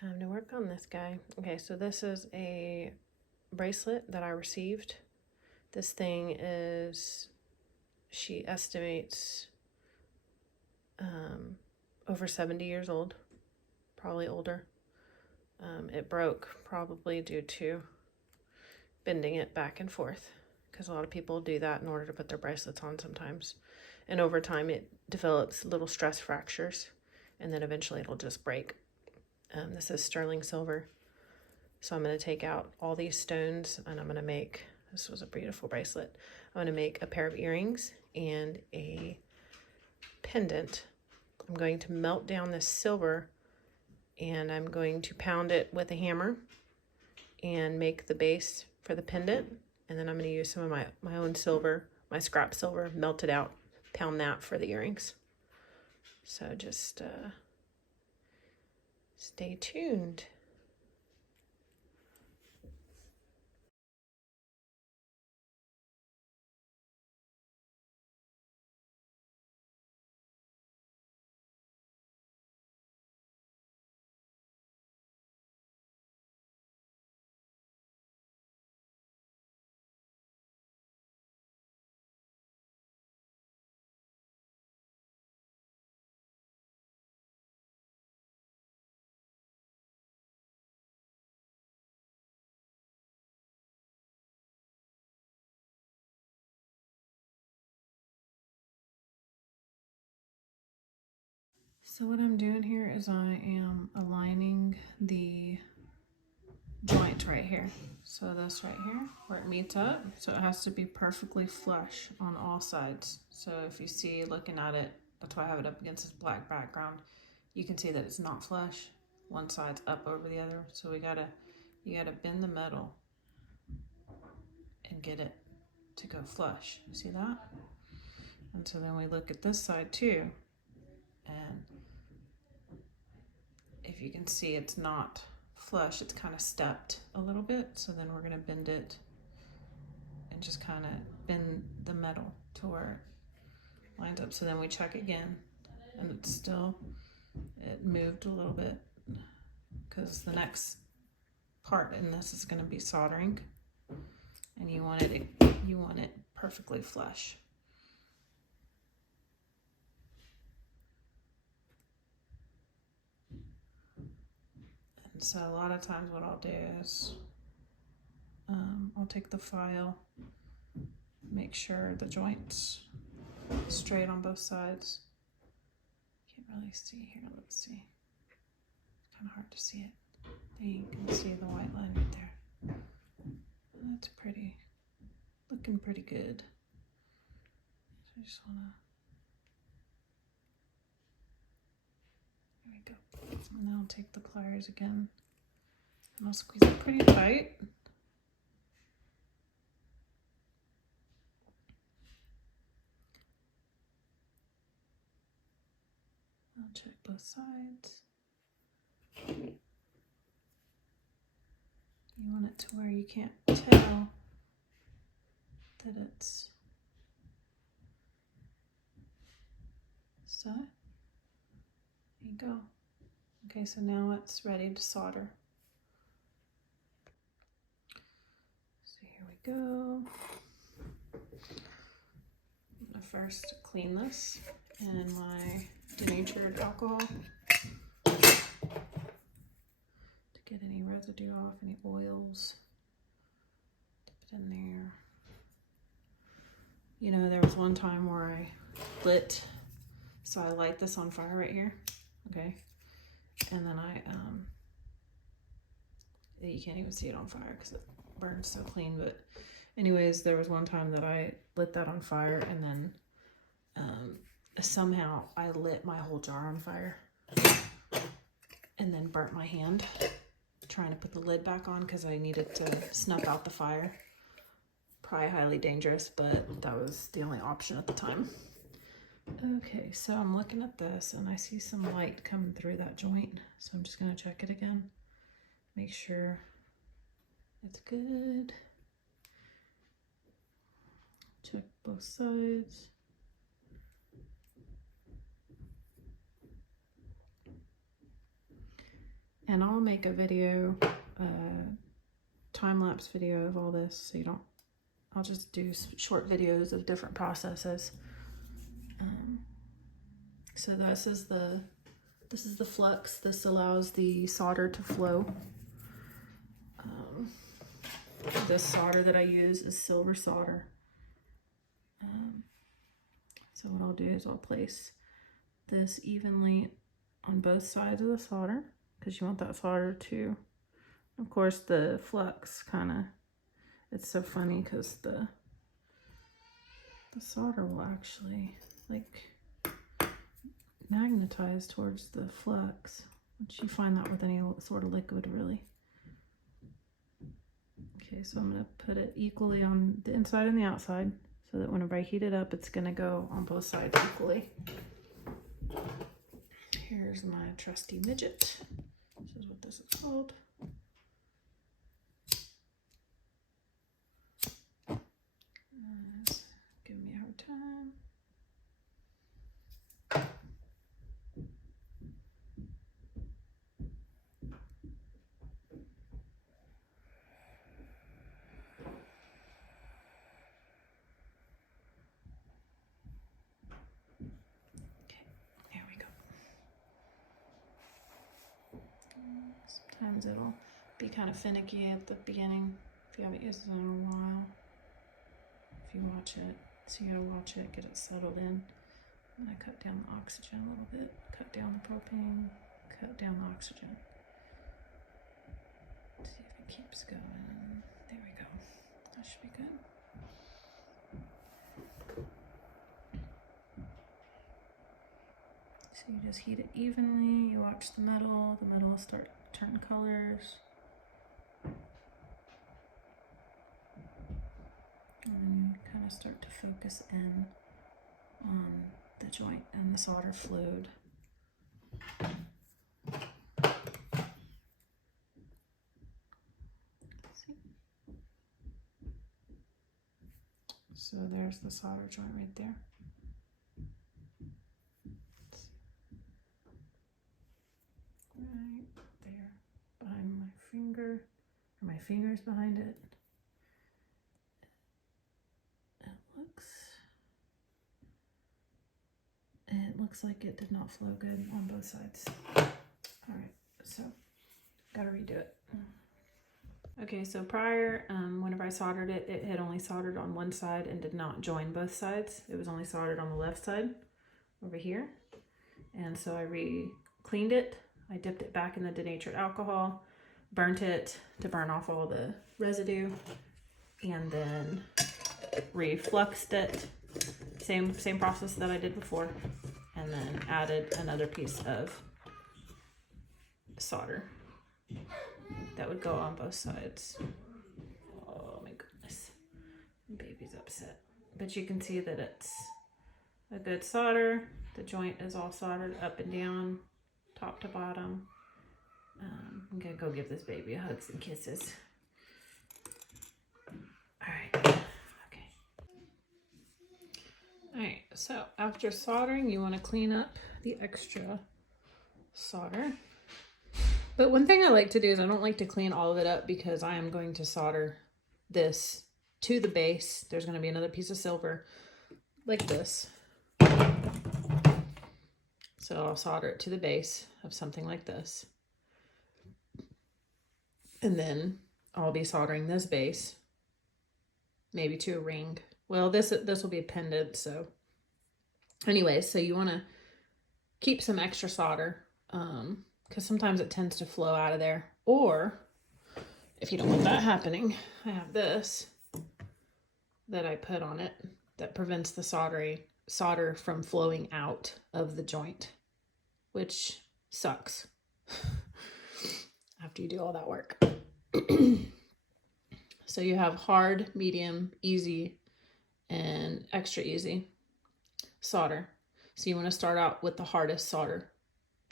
Time to work on this guy. Okay, so this is a bracelet that I received. This thing is, she estimates, over 70 years old, probably older. It broke probably due to bending it back and forth, because a lot of people do that in order to put their bracelets on sometimes. And over time it develops little stress fractures, and then eventually it'll just break. This is sterling silver. So I'm going to take out all these stones and I'm going to make, this was a beautiful bracelet. I'm going to make a pair of earrings and a pendant. I'm going to melt down this silver and I'm going to pound it with a hammer and make the base for the pendant. And then I'm going to use some of my own silver, my scrap silver, melt it out, pound that for the earrings. So just stay tuned. So what I'm doing here is I am aligning the joint right here. So this right here, where it meets up, so it has to be perfectly flush on all sides. So if you see looking at it, that's why I have it up against this black background, you can see that it's not flush. One side's up over the other. So you gotta bend the metal and get it to go flush. See that? And so then we look at this side too, and if you can see, it's not flush, it's kind of stepped a little bit. So then we're going to bend it and just kind of bend the metal to where it lines up. So then we check again, and it's still, it moved a little bit, because the next part in this is going to be soldering, and you want it perfectly flush. So a lot of times what I'll do is I'll take the file, make sure the joint's straight on both sides. Can't really see here, let's see. It's kind of hard to see it. There you can see the white line right there. That's pretty, looking pretty good. So I just wanna, there we go. And then I'll take the pliers again and I'll squeeze it pretty tight. I'll check both sides. You want it to where you can't tell that it's so. There you go. Okay, so now it's ready to solder. So here we go. I'm gonna first clean this in my denatured alcohol to get any residue off, any oils. Dip it in there. You know, there was one time where I lit, so I light this on fire right here, okay? And then you can't even see it on fire because it burns so clean, but anyways, there was one time that I lit that on fire, and then somehow I lit my whole jar on fire and then burnt my hand trying to put the lid back on because I needed to snuff out the fire. Probably highly dangerous, but that was the only option at the time. Okay, so I'm looking at this and I see some light coming through that joint, so I'm just going to check it again, make sure it's good. Check both sides. And I'll make a video, time-lapse video of all this, so you don't, I'll just do short videos of different processes. So this is the flux. This allows the solder to flow. This solder that I use is silver solder. So what I'll do is I'll place this evenly on both sides of the solder, because you want that solder to, of course, the flux kind of, it's so funny because the solder will actually like magnetize towards the flux, which you find that with any sort of liquid really. Okay, so I'm going to put it equally on the inside and the outside, so that whenever I heat it up, it's going to go on both sides equally. Here's my trusty midget. This is what this is called. Give me a hard time. Sometimes it'll be kind of finicky at the beginning if you haven't used it in a while. If you watch it, so you gotta watch it, get it settled in. I'm gonna cut down the oxygen a little bit, cut down the propane, cut down the oxygen. See if it keeps going. There we go. That should be good. So you just heat it evenly, you watch the metal will start to turn colors. And then you kind of start to focus in on the joint and the solder fluid. So there's the solder joint right there. Right there behind my finger, or my finger's behind it. It looks like it did not flow good on both sides. All right, so gotta redo it. Okay, so prior, whenever I soldered it, it had only soldered on one side and did not join both sides. It was only soldered on the left side over here. And so I cleaned it. I dipped it back in the denatured alcohol, burnt it to burn off all the residue, and then refluxed it. Same process that I did before, and then added another piece of solder that would go on both sides. Oh my goodness, baby's upset. But you can see that it's a good solder. The joint is all soldered up and down, top to bottom. I'm gonna go give this baby hugs and kisses. All right. Alright, so after soldering, you want to clean up the extra solder. But one thing I like to do is I don't like to clean all of it up, because I am going to solder this to the base. There's going to be another piece of silver like this. So I'll solder it to the base of something like this. And then I'll be soldering this base maybe to a ring. Well, this will be a pendant, so anyway, so you want to keep some extra solder, because sometimes it tends to flow out of there. Or if you don't want that happening, I have this that I put on it that prevents the solder from flowing out of the joint, which sucks after you do all that work. So you have hard, medium, easy, and extra easy solder. So you want to start out with the hardest solder,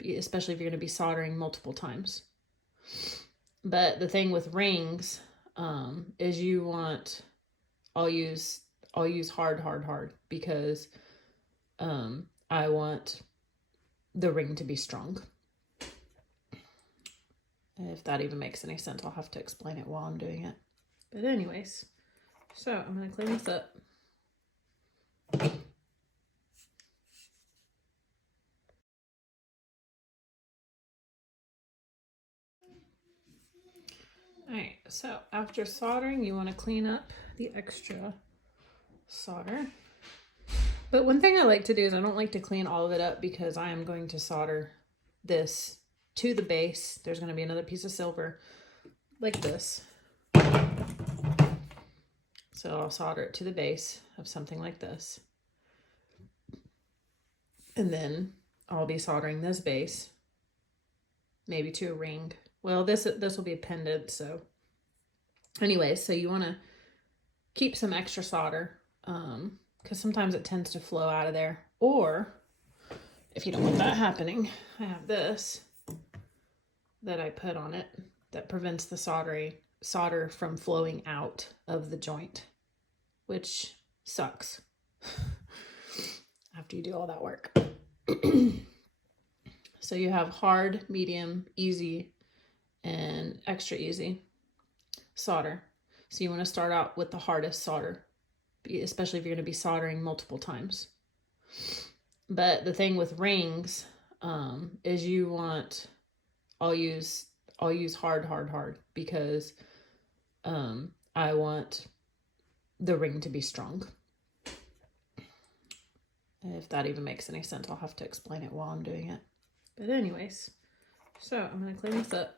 especially if you're going to be soldering multiple times. But the thing with rings is you want, I'll use hard, because I want the ring to be strong. If that even makes any sense, I'll have to explain it while I'm doing it. But anyways, so I'm going to clean this up. Alright, so after soldering, you want to clean up the extra solder. But one thing I like to do is I don't like to clean all of it up because I am going to solder this to the base. There's going to be another piece of silver like this. So I'll solder it to the base of something like this. And then I'll be soldering this base, maybe to a ring. Well, this will be a pendant, so anyway, so you want to keep some extra solder because sometimes it tends to flow out of there. Or if you don't want that happening, I have this that I put on it that prevents the solder from flowing out of the joint, which sucks after you do all that work. So you have hard, medium, easy, and extra easy solder. So you want to start out with the hardest solder, especially if you're going to be soldering multiple times. But the thing with rings is you want, I'll use hard because I want the ring to be strong. If that even makes any sense, I'll have to explain it while I'm doing it. But anyways, so I'm going to clean this up.